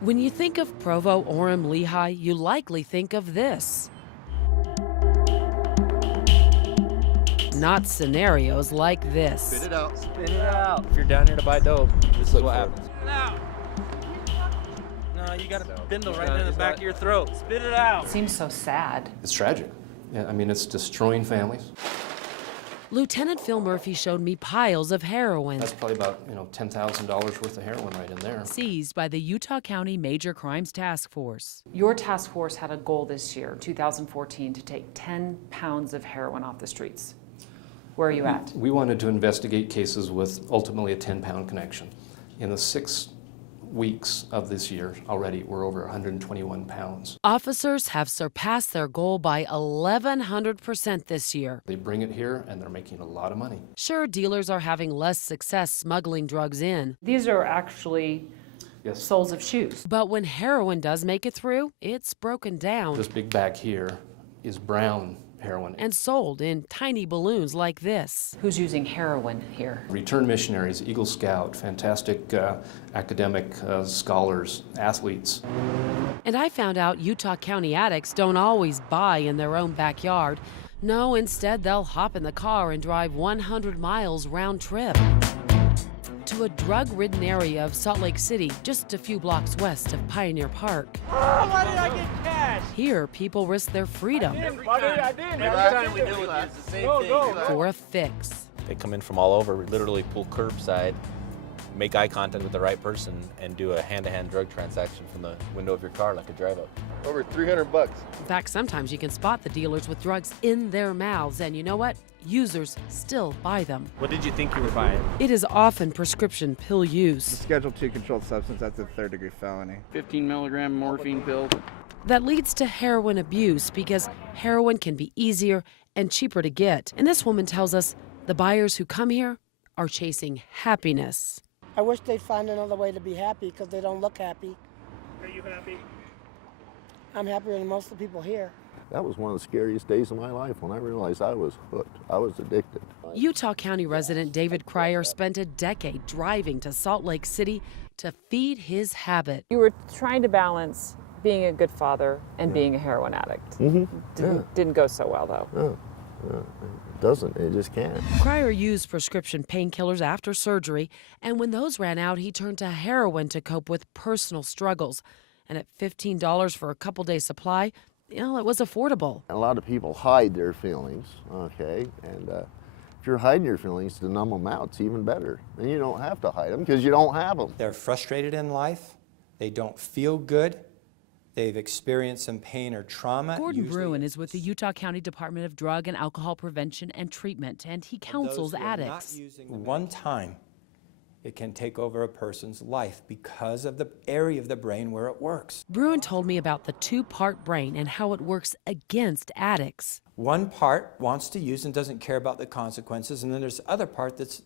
When you think of Provo, Orem, Lehigh, you likely think of this. Not scenarios like this. Spit it out. Spit it out. If you're down here to buy dope, this is what happens. Spit it out. No, you got a bindle right in the back of your throat. Spit it out. Seems so sad. It's tragic. Yeah, I mean, it's destroying families. Lieutenant Phil Murphy showed me piles of heroin. That's probably about, $10,000 worth of heroin right in there. Seized by the Utah County Major Crimes Task Force. Your task force had a goal this year, 2014, to take 10 pounds of heroin off the streets. Where are you at? We wanted to investigate cases with ultimately a 10-pound connection. In the 6 weeks of this year already, we're over 121 pounds. Officers have surpassed their goal by 1,100% this year. They bring it here and they're making a lot of money. Sure, dealers are having less success smuggling drugs in. These are actually soles of shoes. But when heroin does make it through, it's broken down. This big bag here is brown heroin. And sold in tiny balloons like this. Who's using heroin here? Returned missionaries, Eagle Scout, fantastic academic scholars, athletes. And I found out Utah County addicts don't always buy in their own backyard. No, instead they'll hop in the car and drive 100 miles round trip to a drug-ridden area of Salt Lake City, just a few blocks west of Pioneer Park. Oh, why did I get cash? Here, people risk their freedom Every time we do it, it's the same thing. for a fix. They come in from all over, literally pull curbside, make eye contact with the right person, and do a hand-to-hand drug transaction from the window of your car like a drive-up. Over 300 bucks. In fact, sometimes you can spot the dealers with drugs in their mouths, and you know what? Users still buy them. What did you think you were buying? It is often prescription pill use. Schedule 2 controlled substance, that's a third-degree felony. 15 milligram morphine pill. That leads to heroin abuse because heroin can be easier and cheaper to get. And this woman tells us the buyers who come here are chasing happiness. I wish they'd find another way to be happy because they don't look happy. Are you happy? I'm happier than most of the people here. That was one of the scariest days of my life when I realized I was hooked. I was addicted. Utah County resident David Cryer spent a decade driving to Salt Lake City to feed his habit. You were trying to balance being a good father and being a heroin addict. Didn't go so well, though. It doesn't. It just can't. Cryer used prescription painkillers after surgery, and when those ran out, he turned to heroin to cope with personal struggles. And at $15 for a couple days supply, it was affordable. A lot of people hide their feelings, okay? And if you're hiding your feelings to numb them out, it's even better. Then you don't have to hide them because you don't have them. They're frustrated in life. They don't feel good. They've experienced some pain or trauma. Gordon Bruin is with the Utah County Department of Drug and Alcohol Prevention and Treatment, and he counsels addicts. One time, it can take over a person's life because of the area of the brain where it works. Bruin told me about the 2-part brain and how it works against addicts. One part wants to use and doesn't care about the consequences, and then there's the other part that's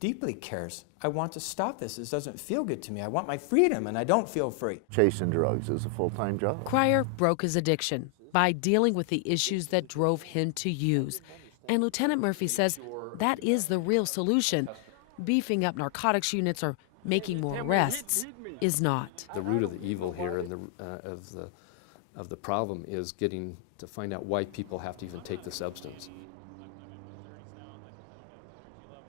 deeply cares. I want to stop this. This doesn't feel good to me. I want my freedom, and I don't feel free. Chasing drugs is a full-time job. Cryer broke his addiction by dealing with the issues that drove him to use. And Lieutenant Murphy says that is the real solution. Beefing up narcotics units or making more arrests is not. The root of the evil here and of the problem is getting to find out why people have to even take the substance.